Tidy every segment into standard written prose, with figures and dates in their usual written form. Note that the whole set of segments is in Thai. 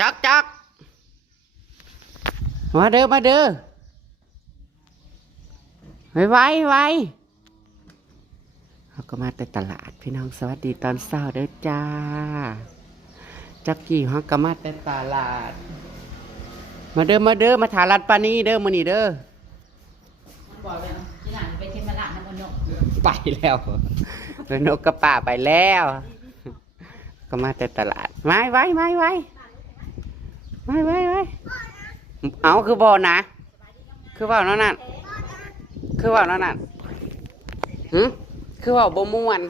จักจักมาเด้อมาเด้อไวเขาก็มาแต่ตลาดพี่น้องสวัสดีตอนเช้าเด้อจ้าจักกี่เขาก็มาแต่ตลาดมาเด้อมาถารัดปานีเด้อมื้อนี้เด้อบอกเลยที่หลังไปเทมละนะบนนกไปแล้วนกกระป่าไปแล้วก็มาแต่ตลาดไว้เอาคือบ่นะคือว่านั่นคือว่านั่นคือว่าบ่ม่วน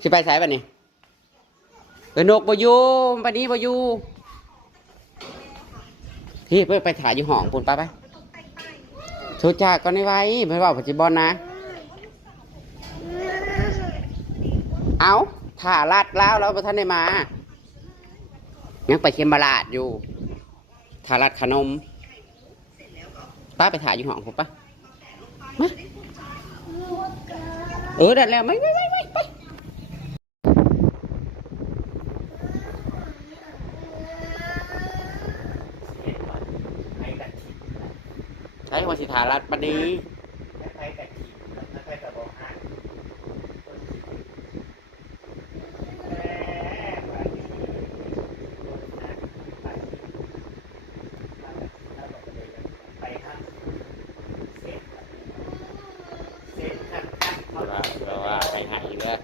สิไปไสบัดนี้นกบ่อยู่บัดนี้บ่อยู่ที่ไปถ่ายอยู่ห้องปุ่นไปโชจากก่อนได้ไว้ไปว่าปัจจุบันนะเอาถ่าลัดแล้วบ่ทันได้มายังไปเข็มบาลาดอยู่ถ่าลัดขนมป้าไปถ่ายอยู่ห้องผมปะมาดัดแล้วไม่ไปใช้หัวสิถ่าลัดปนีว่าไปหายเลย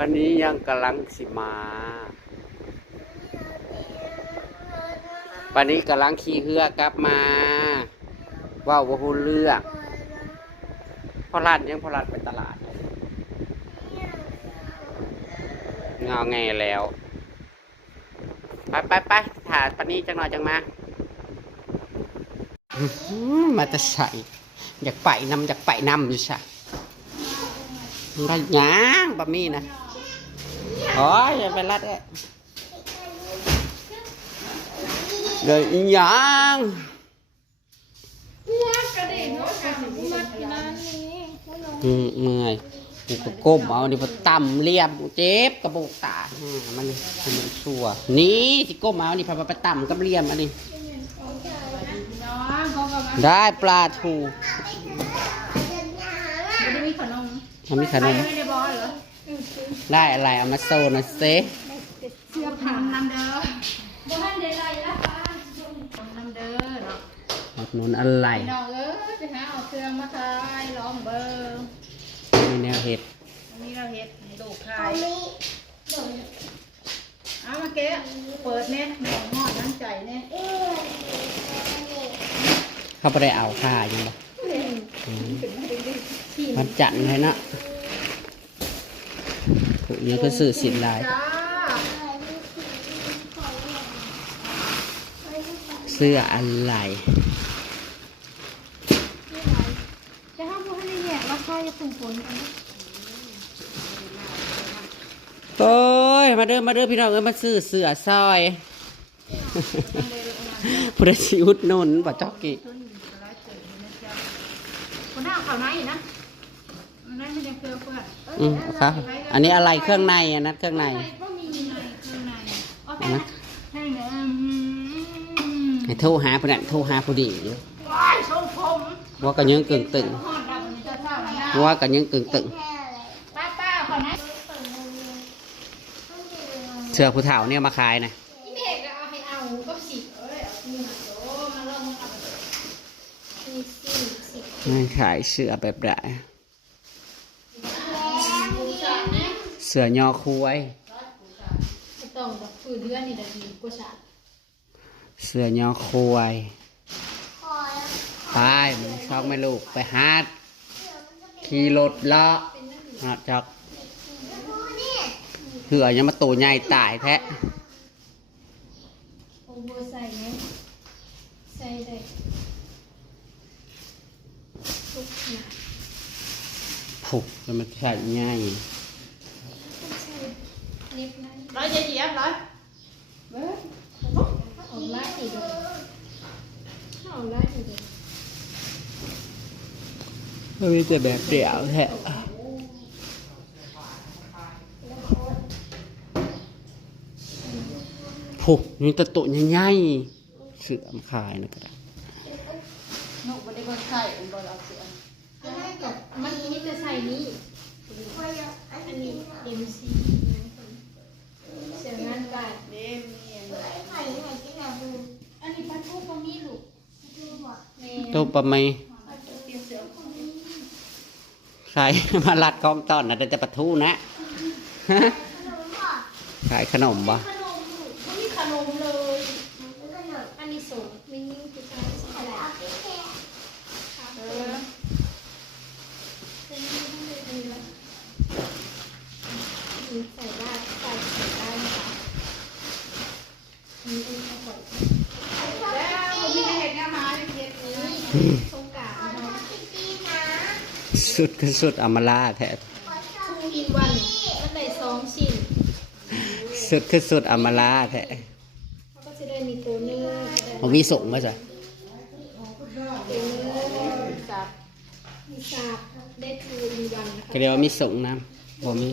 วันนี้ยังกำลังสิมาวันนี้กำลังขี่เรือกลับมาว่าวหูเรือพอรัดไปตลาดเงาไงแล้วไปถ่ายปนี้จังหน่อยจังมามาจะใส่อยากไปนำอยู่ใช่ไรหยางบะมี่นะโอ้ยอย่าไปรัดเลยหยางเมื่อยกูก็ก้มเอานี่พอต่ำเรียบเจ็บกระโปงตามันชัวนี่ที่ก้มเอานี่พอไปต่ำกับเรียมอันนี้ได้ปลาทูทำมีขนมได้อะไรเอามาโซนนะเซ่เสื้อผ้านำเด้อบ้านเดลัยละป้านำเด้อเนาะหมดนู้นอะไรน้องไปหาเอาเครื่องมาขายล้อมเบอร์มีแนวเห็ดนี่เราเห็ดดูขายเอามาเก๊เปิดเนี่ยหม้อน้ำใจเนี่ยเขาไปได้เอาค่าอยู่ปะมันจันเลยนะถูกนี้ก็สื่อสินลายเสื้ออะไรจะห้ามพูดให้แยกราคาจะถึงผลกันโอ้ยมาเด้อพี่น้องมาซื้อเสื้อซอยพระชิอุดนนบ่จ๊อกกี้คนหน้าข่าวไหนนะนั่นมันยังเกลือเพื่อนครับอันนี้อะไรเครื่องในอันนั้นเครื่องในก็มีเครื่องในนะให้โทรหาผู้นั้นโทรหาผู้ดีว่ากันยังกึ่งตึงว่ากันยังกึ่งตึงเสื้อผู้เฒ่าเนี่ยมาขายนะไม่ขายเสื้อแบบไหนเสื้อยอคุยเสื้อยอคุยไปมึงชอบไม่ลูกไปฮาร์ดขี่รถเลาะจัก เหือยังมาตัวใหญ่ตายแท้ โบใส่ไหมใส่ได้ทุกขนาด ผูกแล้วมันใส่ง่าย ใส่เล็บนั้น ร้อยเหยียบร้อยเบ้อ เอาไล่อีกเลยเอาไล่อีกเลย มันมีแต่แบบเดี่ยวแท้ผูกนี่ตะตุ่ใหญ่ๆเสือมขายนะก็ได้ หนูไม่ได้คนไข่เป็นบอลเอาเสือ มันนี่จะใส่นี่อันนี้เอ็มซีเสียงานการ เด้มีอัน อันนี้ปลาทูปลามีลูกแม่ ตัวปลาไหม เตรียมเสือ ใคร มาลัดกล้องต้อนนะแต่จะปะทูนะ ขายขนมบ่ ขนมลูกไม่มีขนมเลยอันนี้ส่งไม่ยิ่งคือการใส่อะไร เออ เป็นไม่ต้องเลยดีแล้วใส่ได้ใส่ได้นะคะนี่เป็นข้าว แล้วผมมีเห็ดเนี่ยมาเห็ดนี้ สงกรานต์เนาะ สุดคือสุดอำมาลาแท้ ทูอินวันมันได้2 ชิ้น สุดคือสุดอำมาลาแท้ เขาก็จะได้มีตัวเนื้อ ผมมีส่งมาจ้ะ ตัวเนื้อ จับ มีสาบได้ทูอินวันนะคะ ก็เรียกว่ามีส่งน้ำบ่มี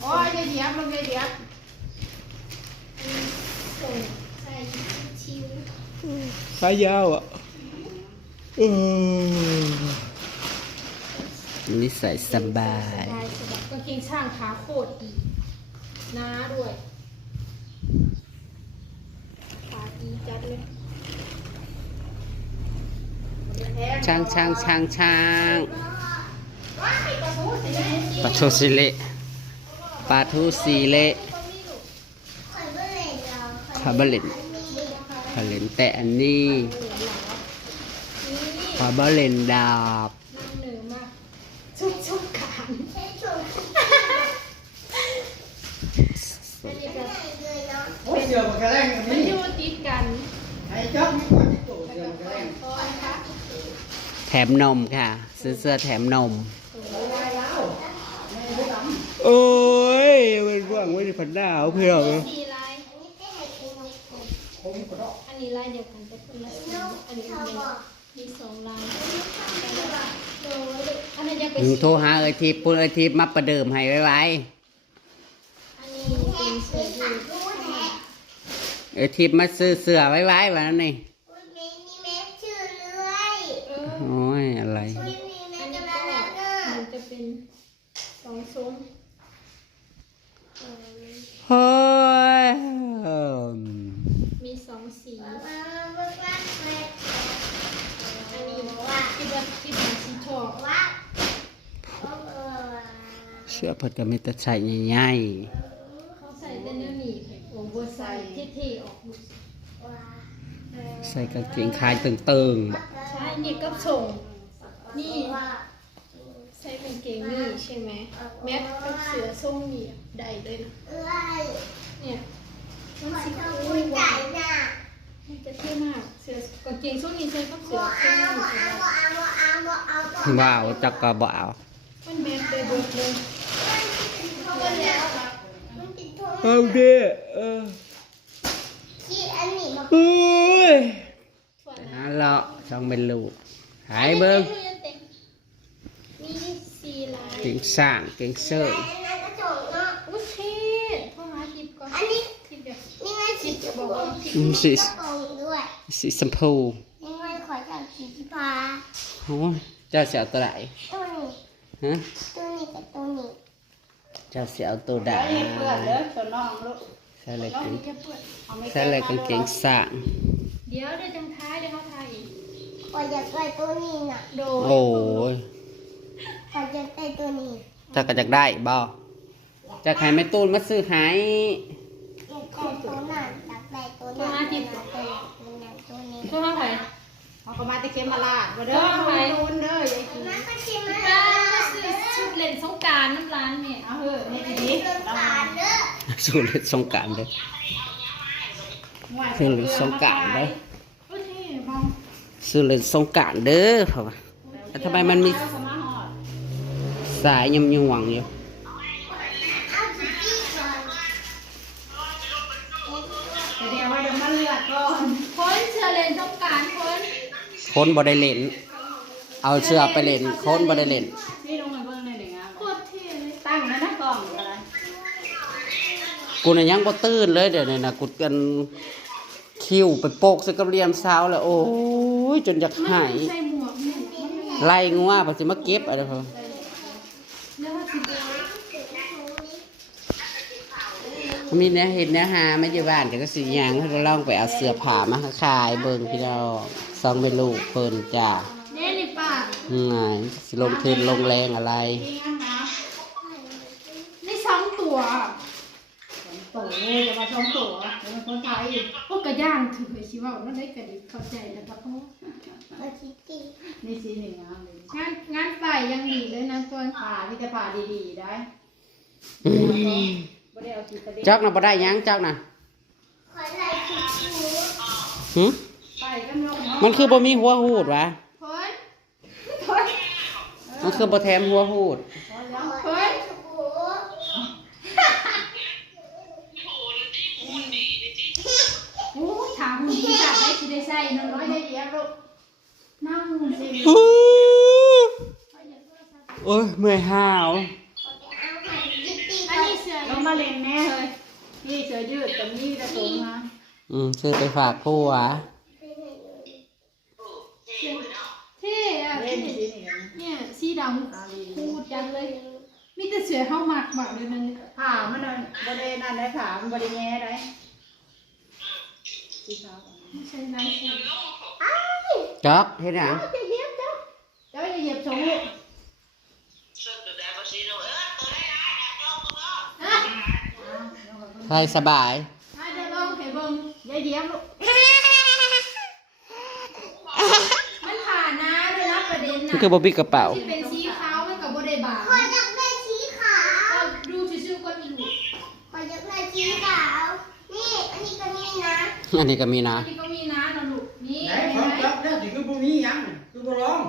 โอ้ยเหยียบลงเหยียบ ส่งใส่ชิว ขายาวอ่ะนี่ใส่สบาย ได้สบายกางเกงช่างขาโคตรดีน้าด้วยขาดีจัดเลย ช่างช่างช่างช่าง ว้ายกระทู้สิเนี่ย ปลาทูสิเละปลาทูสีเละคาร์บเลนคาร์บเลนแต่อันนี้คาร์บเลนดาบ นั่งเหนือมากชุบขานอันนี้ก็ โอ้ยเสือมันกระแรงอัน มัน นี้ อยู่ติดกัน ไอ้จ๊อบนี่ก่อนที่ตู่เสือมันกระแรง เพราะอะไรคะ แถมนมค่ะ ซื้อเสื้อแถมนม ได้แล้วไม่ได้ด โอ้ยมันว่างไว้ในผันดาวเพื่อน สีลาย ำผมก็ได้ อันนี้ลายเดียวกันแต่คนละสีอันนี้มี2 ลายอันนี้จะเป็น หนูโทรหาเอ้ยทีปุ่นเอ้ยทีมาประเดิมให้ไว้ อันนี้เป็นเสื้อยืด เอ้ยทีมาซื้อเสื้อไว้วันนั้นนี่ เออ โอ้ยอะไร อันนี้ก็มันจะเป็น2 ทรง เฮ้ย มี2 สีอันนี้ที่เป็นสีทอง เสื้อเพิ่นก็มีแต่ใส่ใหญ่ เขาใส่แต่เนื้อหนีโอ้โหใส่เท่ๆออกดูสิ ๆใส่กางเกงขายตึงๆบ่ ใช่นี่ก็ส่งนี่ใส่กางเกงนี่ใช่ไหมแมทกับเสือส้มนี่ได้เลยนะเนี่ยมันสีอุ้ยว้าวมันจะเท่มากเสือกางเกงส้มนี่ใส่กับเสือส้มนี่ใช่ไหม ว้าวจักก็บ่เอา มันแมทเลยเบิดเลย เอาเด้อโอ้ย ส่วน หาเลาะช่องเป็นลูกหายเบิ่ง มีสีลาย เก่งสร้างเก่งเซิร์ อุ้ยเท่โทรหาทิปก่อนทิปเดี๋ยวทิปจะบอกว่าทิป สีชมพูโอ้ยเจ้าเสียวตัวไหนฮะเจ้าเสียวตัวใด ไอ้เพื่อนเด้อตัวน้องลูก ใส่เลย น้อง กาง นี่จะเปิด เอาไม่ ใส่เลยกางเกงสร้าง เดี๋ยวจังท้ายเดี๋ยวเขาทายอีก ขออยากได้ตัวนี้น่ะ โด โอ้ย ขออยากได้ตัวนี้ เจ้าก็จะได้บ่เจะขายไม่ตูนมาซื้อหาย อยากได้ตัวนั้นอยากได้ตัวนั้นอยากได้ตัวนั้นตัวนี้ โทรหาใคร เอาก็มาตะเคียนมาลาดมาเด้อ เอาไป โดนเด้อยายกิน มันก็ชิม ป้าซื้อชุดเล่นสง น้ำร้านแม่เอาเถอะนี่ ไม่ ดี ได้เดินผ่านเด้อ สู้เล่นสงกรานต์เด้อสู้เล่นสงกรานต์เด้อ โอ้ยที่มอง สู้เล่นสงกรานต์เด้อเพราะว่าแล้วทำไมมันมีสายยำยวงอยู่ เอาสิกี้ก่อน แต่เดี๋ยวว่าเดี๋ยวมาเลือกก่อน คนเชื่อเล่นต้องการคน คนบ่ได้เล่นเอาเสื้อไปเล่นคนบ่ได้เล่น นี่ลงมาเบิ่งในหนึ่งอ่ะ โคตรเท่เลย ตั้งนะนะกล่องอะไร กูน่ะยังบ่ตื่นเลยเดี๋ยวนี้นะกูกันคิ้วไปโปกใส่กับเหลี่ยมเช้าแล้วโอ้ยจนอยากหาย ใส่หมวกเนี่ย ไล่งัวบ่สิมาเก็บอะไรพอ เรียกว่าสิเบล มีเนื้อเห็ดเนื้อหาไม่อยู่บ้านก็สิหยังเราลองไปเอาเสื้อผ้ามาขายเบิ่งพี่น้องซองเป็นลูกเพิ่นจ้า เนี่ยนี่ป้า ง่ายสิลงทุนลงแรงอะไร นี่สองตัว โตเลยจะมาชมตัวเป็นคนไทย พวกกระย่างถือไปชิว่าแล้วได้กระดิเข้าใจแล้วครับพ่อ เอาสิกี้ นี่สีหนึ่งอ่ะเลย งานฝ่ายยังดีเลยนะตัว ผ่าที่จะผ่าดีๆได้ไม่ได้เอาสีตะเล็ก จอกน่ะบ่ได้หยังจอกน่ะ ขอใส่ชุดชู หึ ไปกันยกเนาะ มันคือบ่มีหัวหูดวะ คน มันคือบ่แถมหัวหูด ขอใส่ชุดชู โอ้ถามคุณพี่จัดได้สิได้ใส่น้อยได้เดียวลูกนั่งสิ โอ้ยเมื่อยห้าว เอาใส่ยิปปี้ อัน ก่อน นี้เสือ ลงมาเล่นแน่เลยนี่เสื้อยืดกับนี่จะสูงมา ซื้อไปฝากผัว เท่อะ เล่นสีหนึ่ง เนี่ยสีดำพูดจังเลย มีแต่เสือเข้าหมักหมักเลยนั่น ผ่ามันบริเวณนั้นได้ผ่ามันบริเวณได้สีขาว ไม่ใช่นายคน จอกเฮ็ดหยัง จะเหยียบเจ้าเจ้าจะเหยียบชงลูก ใครสบาย อาจะลองให้เบิ่ง อย่าเหยียบลูก มันผ่านนะเลยนะประเด็น มัน นะ คือบ่มีกระเป๋า ที่เป็นสีขาวมันกับโบได้บา ขออยากได้สีขาว ก็ดูชื่อๆก็อีลูก ขออยากได้สีขาว นี่ อันนี้ก็มีนะ อันนี้ก็มีนะ อันนี้ก็มีนะนะลูกนี่ ไหน เห็ ข น อง ไหม จับเนี่ยสิคือบ่มีหยังคือบ่ร้อง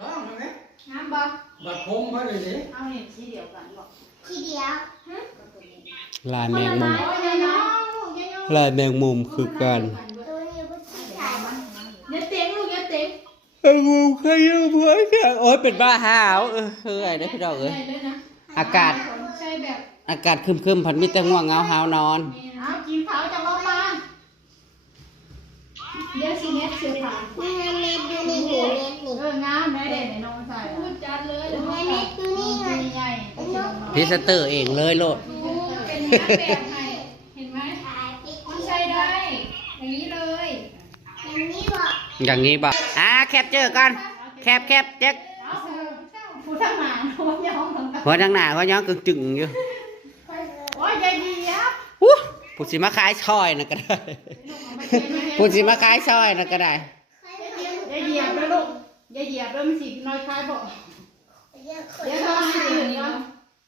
ร้องใช่ไหม งามบ่ บัดผมเขาเลยสิ เอาเห็นสีเดียวกันบอก ทีเดียว ลายแมงมุม โอ้ยยายน้องลูกยายน้อง ลายแมงมุมคือกัน ตัวนี้ก็สีขาว อย่าเต็งลูกอย่าเต็ง แมงมุมขยับหัวแข็งโอ้ยเป็นบ้าหาวเฮ้ยเด้อพี่น้องเอ้ย ได้เลยนะ อากาศ ใช่แบบ อากาศครึมๆพันมีแต่ง่วงเหงาหาวนอน นี้ เอา นะ กินเผาจะลงมา เดี๋ยวสิเน็ตเสือผ่าน นี่ไงเม็ดอยู่นี่นี่เม็ดนี่ งามแม่เด่นในน้องใส่ พูดจัดเลย นี่ไงเม็ดอยู่นี่ไง ใหญ่ พิสเตอร์เองเลยโลด เป็นน้ำแบบไหนเห็นไหม ขายปิด มันใช้ได้ อย่างนี้เลย อย่างนี้บอก อย่างนี้บ่แคปเจอกันแคปเจ๊ก ผู้ทั้งหมาโอ้ยยอมทั้งกัน หัวทางหน้าเขาย้อนกึ่งจึงอยู่ โอ้ยยายดีอ่ะ อู้ผู้สิมาขายซอยน่ะก็ได้ผู้สิมาขายซอยน่ะก็ได้ ยายเหยียบด้วยลูกยายเหยียบด้วยมันสีน้อยคล้ายบอก เดี๋ยวขอ เดี๋ยว จะ เรา มา เสื้อนี้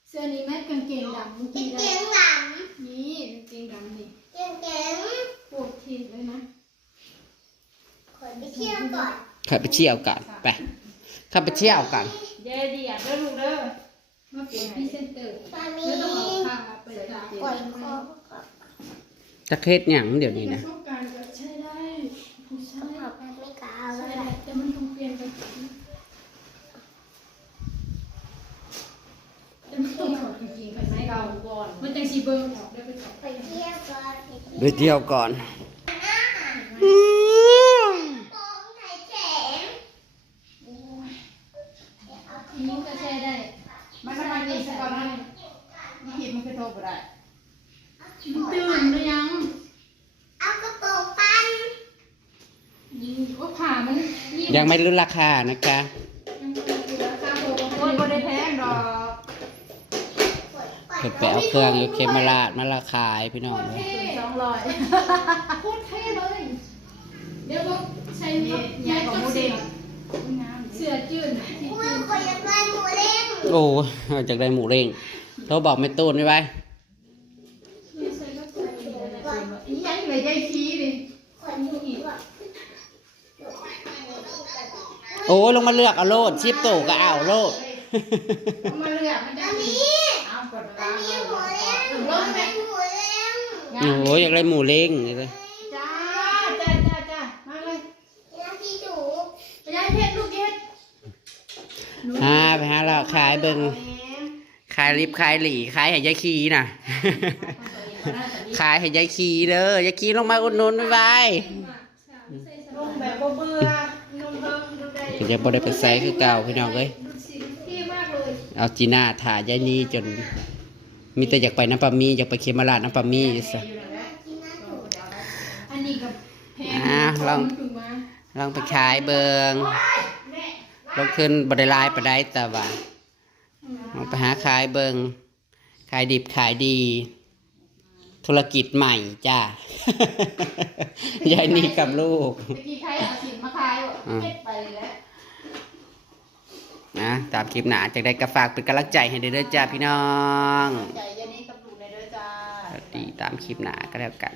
เสื้อนี้แม่กางเกงดำเมื่อกี้ เก๋ ได้ งหลัง นี่กางเกงดำนี่ เก๋ง ปวดทีเลยนะ ขอไปเที่ยวก่อน ขับไปเที่ยวกันไปขับไปเที่ยวกัน ยายเหยียบด้วยลูกเด้อ มาเป็นพรีเซนเตอร์ ตอนนี้ ไม่ต้องเอาผ้าไปตาก ปล่อยคอ จะเคสหยังเดี๋ยวนี้ ป นะ ระสบการณ์ก็ใช้ได้ผู้ชาย ขอบแบบไม่กล้าเอา ใช่ เลย ได้แต่มันต้องเปลี่ยนไปแต่มันต้องถอดจริงๆไปไหม เก่าก่อน มันจังสีเบิ้งออกได้ไปถอด ไปเที่ยวก่อน ไปเที่ยวก่อน โป่งไข่แข็ง นี้ก็ใช้ได้ มันทำไมนี่สักก่อนนะนี่คิดมันคือโทรบ่ได้ มันตื่นหรือยัง เอากระโปรงปั้น นี่ว่าผ่ามันนี่ ยังไม่รู้ราคานะคะ ยังคือราคาโบ โอ้ยบ่ได้แพงดอก เพิ่นไปเอาเครื่องอยู่เคมราชมาราคายพี่น้องเลย 200 พูดเท่เลย เดี๋ยวบอกใช้ นี่ ย้าย ของ กับ หมู เสื เด้ อง เสือจืดที่ อุ้ย จืด ขออยากได้หมูเด้ง โอ้ยจากได้หมูเร่งโทรบอกแม่ตูนได้ไหม อีหยังเลยใจชี้ดิ คนอยู่อีกว่า โอ้ยลงมาเลือกเอาโลดชิปโตก็เอาโลด เอามาเลือกมันจะกินเอากดเวลา มีหัวเลี้ยง รถไหม หัวเลี้ยง โอ้ยอยากได้หมูเร่งเลย จ้ามาเลย น้ำที่ถู ไปยายเพชรลูกเพชร ไปหาเราขายเบิ่งขายลิบขายหลีขายให้ยายคีน่ะ ขายให้ยายคีเด้อยายคีลงมาอุดหนุนบ๊ายบาย ลงแบบเบื่อลงเบิ่งดูได้ เดี๋ยวบ่ได้ไปใส่คือเก่าพี่น้องเอ้ย ดูสิพี่มากเลย เอาจีน่าถ่ายายนี่จน มีแต่อยากไปน้ำปลามีอยากไปเขมราชน้ำปลามีซะ อันนี้กับแพง ลอง ถึงมา ลองไปขายเบิงลงทุนบไดหลายไปได้แต่ว่าลองไปหาขายเบิงขายดิบขายดี ธุรกิจใหม่จ้า ยายนี่กับลูก ตะกี้ใครเอาสินมาขายเพชรไปแล้ว นะตามคลิปหนาจากได้กระฝากเป็นกำลังใจให้เด้อจ้าพี่น้อง ใจเย็นนี้กับลูกในเด้อจ้า สวัสดีตามคลิปหนาก็แล้วกัน